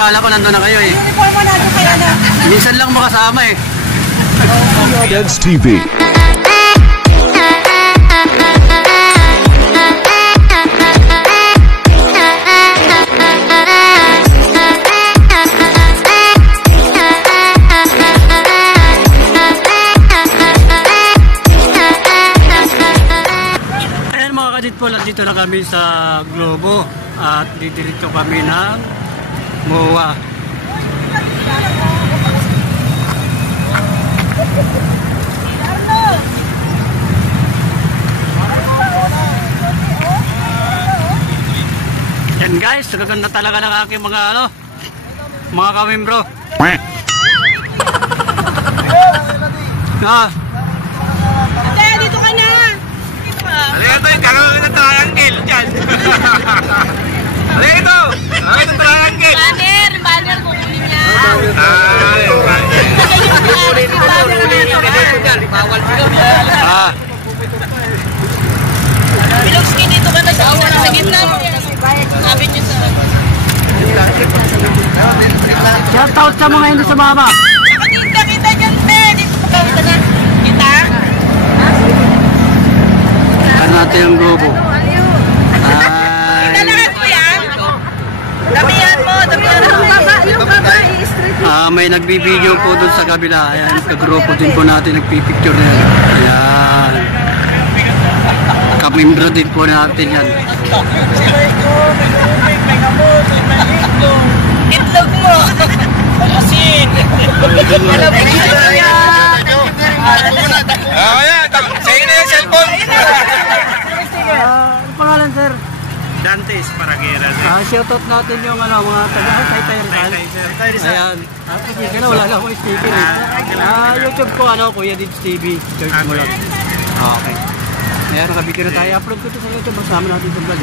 akala ko nandun na kayo eh. Uniform mo natin kaya na. Minsan lang makasama eh. Dads TV. Dito na kami sa Globo at didiretso kami ng MOA. Yan guys, gaganda talaga ng aking mga mga kamimbro. Ate, dito ka na. Halika ito, kakaroon ng triangle dyan. Halika ito, kakaroon ng triangle. Banner, kukunin niya. Bilogski, dito ka na sa gitna. Sabi niyo sa... Shout out sa mga hindi sumama. Kita dyan, te. Dito pa ka na. Kita? Kan natin ang Globo. Dalahan mo yan? Damihan mo. Yung baba, i-street. May nagbibideo po dun sa kabila. Ayan, kagrupo din po natin nagpipicture na yan. Ayan. Kamimbro din po natin yan. Itlog mo. Asin. Sa'yo na yung cellphone. Ano pangalan sir? Dantes Paragera. Shoutout natin yung mga taga-Taytay Rizal. Ayan. Sige na, wala lang akong sticker eh. YouTube ko Kuya Dids TV. Search mo lang. Okay. Ayan, nakabigyan na tayo. Upload ko ito sa YouTube. Masama natin sa vlog.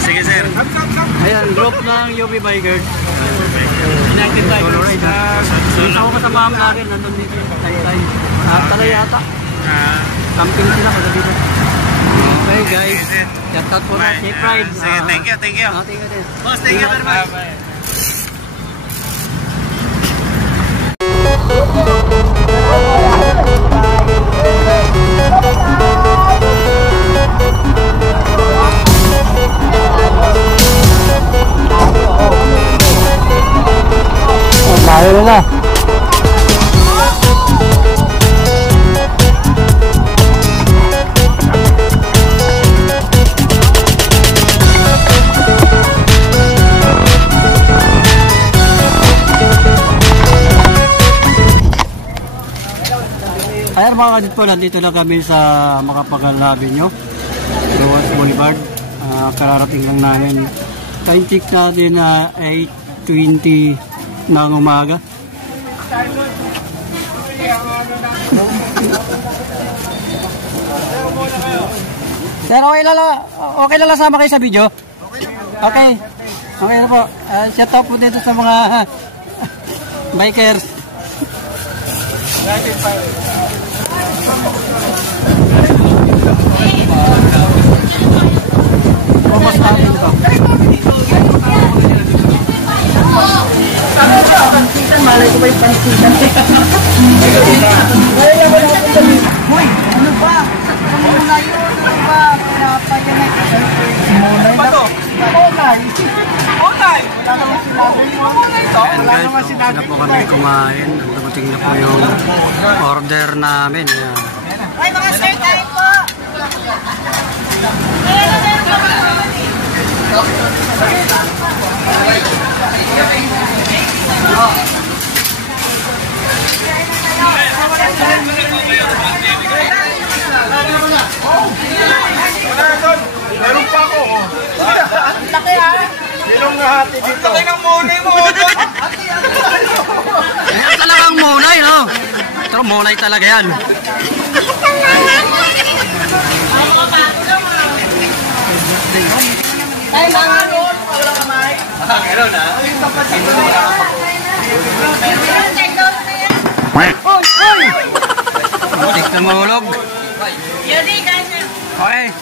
Sige sir. Ayan, group ng UP Bikers. United Bikers. Yung ako kasama ang vlogger, nandun dito yung Taytay. Tala yata. Camping sila kagabi ba? Okay guys. Shoutout po na. Safe ride. Sige, thank you. Thank you din. Boss, thank you very much. Tayo na. Ayan mga kadit po, nandito na kami sa Makapagal Avenue, Roas Boulevard. Kararating lang namin. Time check natin na 8:20 ng umaga. Sir, okay lang sama kayo sa video? Okay. Okay na po. Shout out po dito sa mga bikers. Almost natin ito. Malay ko ba yung pansitan? Hoy, ano ba? Muna yun, ano ba? Mulay ba? Mulay! Wala naman sinabi. Wala po kami kumain. Dumating na po yung order namin. Ay, mga sir, tayo po! Meron pa ako. Laki ha? Sinong nahati dito? Laki ng monay mo. Ayan talagang monay, no? Ito, monay talaga yan. Ay, mga ron. Wala kamay. Meron ha? Butik na mahulog. Yuri, ganyan. Okay.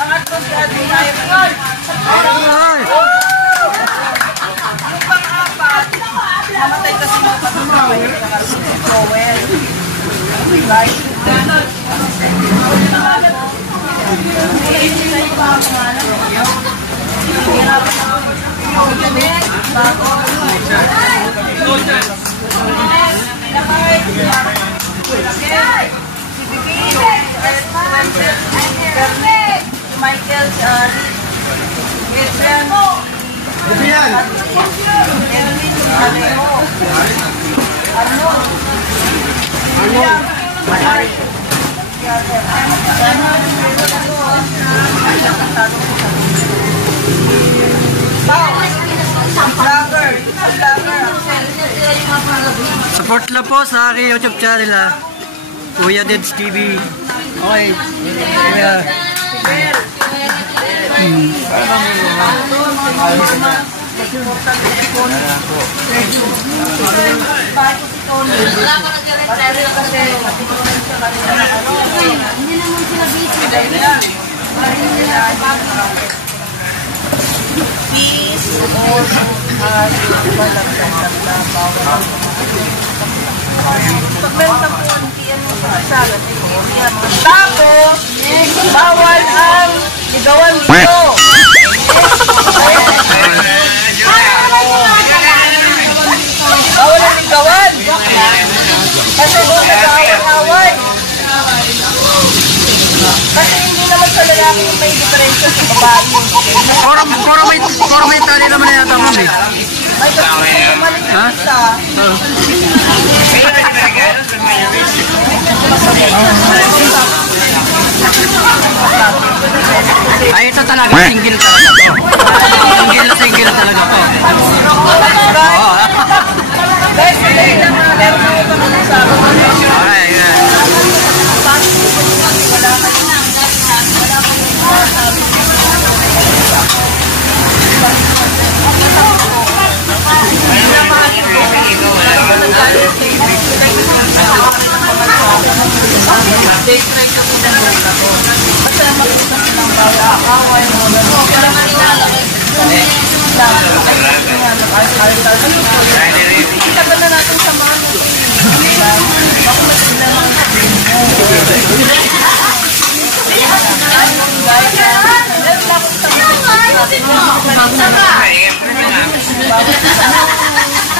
Sangat mo Namatay kasi mo pa sa Powell. Right? Michael, Support lang po sa aking YouTube channel ha. Kuya Deds TV. Okay. Yeah. Tapos, bawal ang ligawan dito. Bawal ang ligawan. Kasi doon nag-away-away. Kasi hindi naman sa lalaki may diferensya sa babae. Puro may tali naman na yata mami. Ay, kasi umalis yung isa. Ay, ito talaga, single talaga to. Single talaga to. Guys, meron ako pa naman sa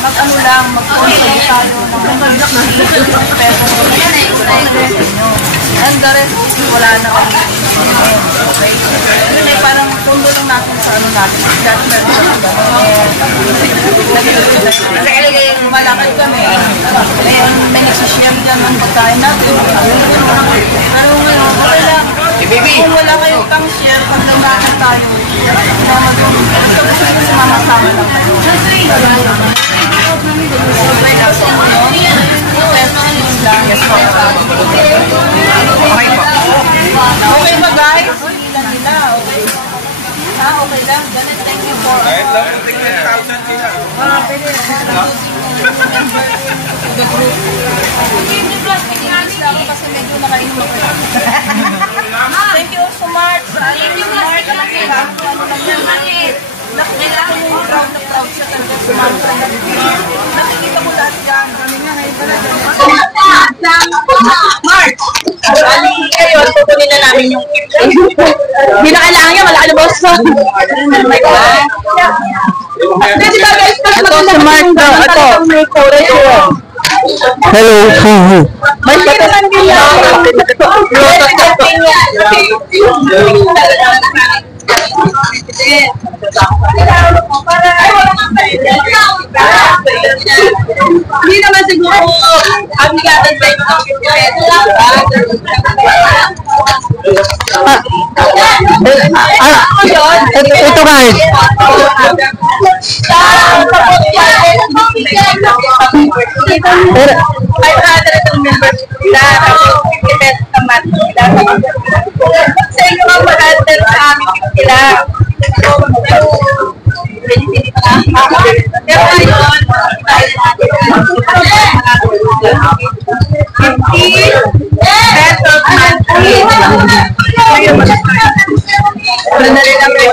mag-ano lang, mag-consult tayo ng peso. And the rest, wala na kami. Okay? Yun ay parang pundo lang natin sa ano natin. That meron sa gano'n. Malakad kami. Ngayon, may nagsishare dyan ng pagkain natin. Pero ngayon, okay lang. Kung wala kayong pang share, pag nalakan tayo, sumama-sama lang tayo. Okay ba guys? Ilan nila, okay? Ha, okay lang. Ganun, thank you for... Kahit lang po 10,000 sila. Pwede. The group. Kasi medyo nakainom ako. Thank you so much. Thank you so much. Nakikita ko yung proud na proud siya talaga sa mga nakikita ko lahat yan. Kami nga ngayon pala Mark! Bali kayo, tutunin na namin yung gift. Hindi na kailangan yan, wala ka na boss. Pwede ba guys? Ito si Mark na, ito. Hello. May naman din yan. Hindi naman siguro obligated sa ito. Ito guys. Pero 500 members sila, 50 pesos sa month sila. Sa inyo ang mag-alter sa amin sila. Pero ngayon, 50 pesos monthly. Dali lang kayo.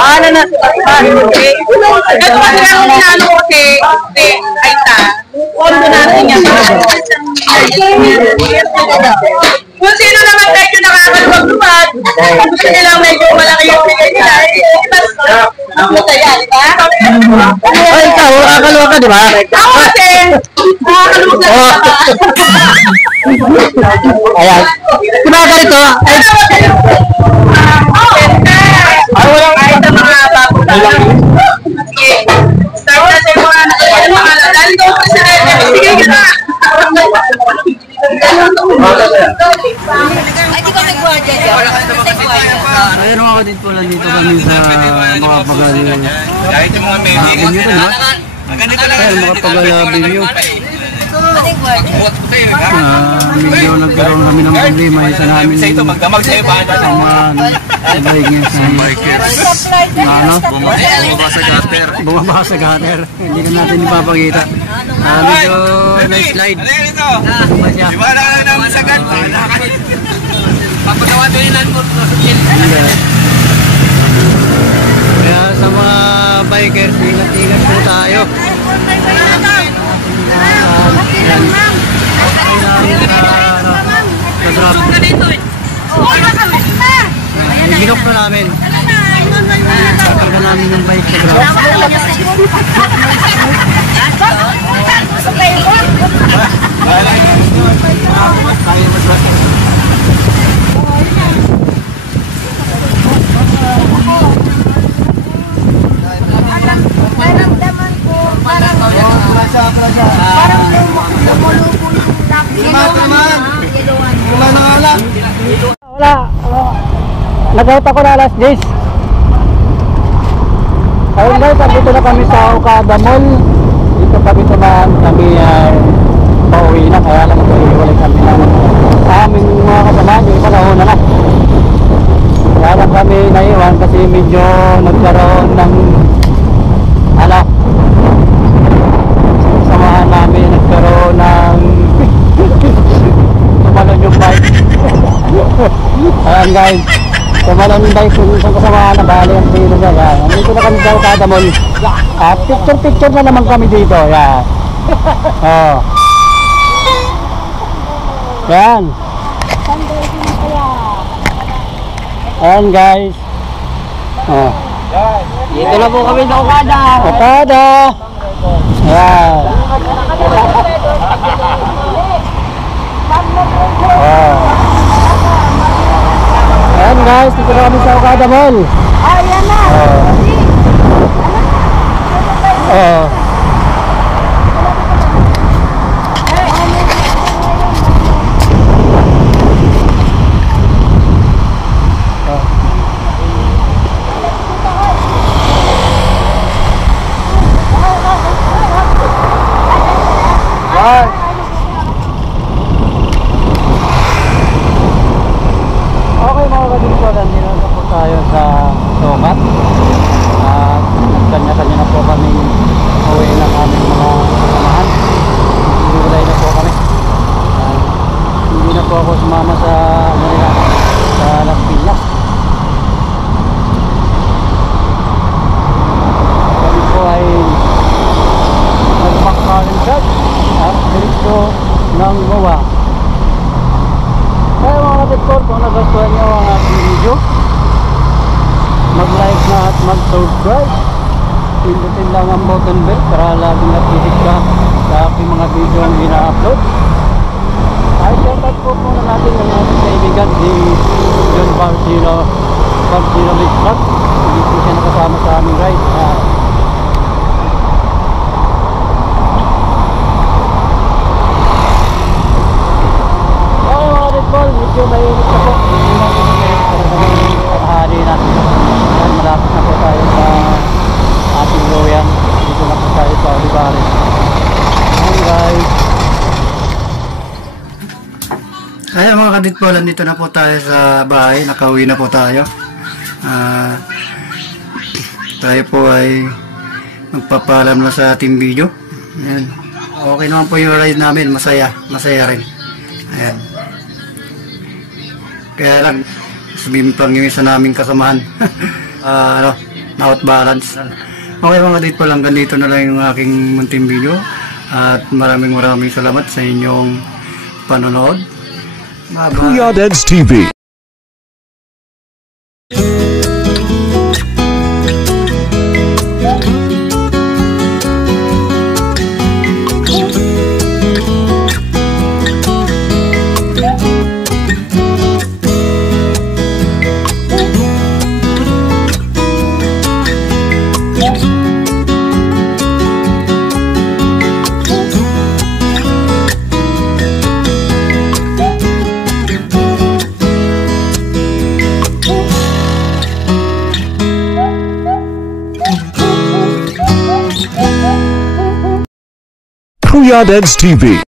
Ano na? Ito pa sila kung nalo ko ay ta. Pondo natin yan. Kung sino naman medyo nakakaluwag-luwag, gusto nilang medyo malaki yung bigay nila. Mas masaya, di ba? Ay, ikaw, akalawa ka, di ba? Ako kasi, nakakaluwag na ba? Ayan. Di ba ganito? Ay, walang kahit na mga bago na. Sige, start na sa mga pangalan. Dahil ito ang presidente, sige ka na. Ay, di ka nagwadya dyan. Ayan mga kadit po, nandito kami sa mga pag-aling. Kahit yung mga medic. Binyo to, no? Ganito lang. Ayan, mga pag-aling. Nagwadya. Medyo nagkaroon kami ng problema. Isa namin Sa ito, magdamag sa'yo ba? sabay niya sa bikers. Ano? Bumaba sa gutter. Bumaba sa gutter. Hindi na natin ipapakita. Medyo na-slide. Ano yan ito? Ba siya? Di ba na naman sa gutter? Papagawa doon yung landmort. Kaya sa mga bikers, ingat-ingat po tayo. Ginok na namin. Kakarga namin yung bike sa grab. Naramdaman ko parang lumulubo yung Wala. Nag-out ako na alas 10. Ayun guys, dito na kami sa Okada Mall. Dito kami tumaan. Kami pauwi na. Kaya lang mag-iwalay kami na sa aming mga kasamahan. Yung panahon na. Kaya lang kami naiwan kasi medyo nagkaroon ng samahan namin nagkaroon ng tumalon yung bike. Ayan guys, tumalon yung bike yung isang kasamahan na bali ang pino niya. Nandito na kami sa Okada Mall. Picture na naman kami dito. Yan. Oh. Yan. Ayan guys. Oh. Dito na po kami sa Okada. Okada. Ayan. Oh. Ayan guys, dito na kami sa Okada Mall. ayan na. Oh. Okay mga kadito, nandito na po tayo sa Somat. At kanya-kanya na po kami uwi ng aming mga kasamahan. Hiwalay na po kami. Hindi na po ako sumama sa Las Piñas. Kami po ay nagpakalimsad at diretso ng Goa. Kaya mga kapitport, kung nagustuhan nyo ang ating video, mag-like na at mag-subscribe. Pindutin lang ang button bell para laging updated ka sa aking mga video ang ina-upload. Ay, shoutout po muna natin ng ating kaibigan si John Barcino Big Truck. Hindi po siya nakasama sa aming ride. Medyo mainit na po. Hindi natin hari natin. Malapit na po tayo sa ating loyan. Dito na po tayo sa Olivares. Ayan guys. Ayan mga kaditbolan, dito na po tayo sa bahay. Nakauwi na po tayo. Tayo po ay magpapalam na sa ating video. Ayan. Okay naman po yung ride namin. Masaya rin. Ayan. Kaya lang, sabihin pa yung isa naming kasamahan. Out balance. Okay mga dito lang, ganito na lang yung aking munting video. At maraming salamat sa inyong panonood. Bye-bye. Kuya Dads TV. Kuya Dads TV.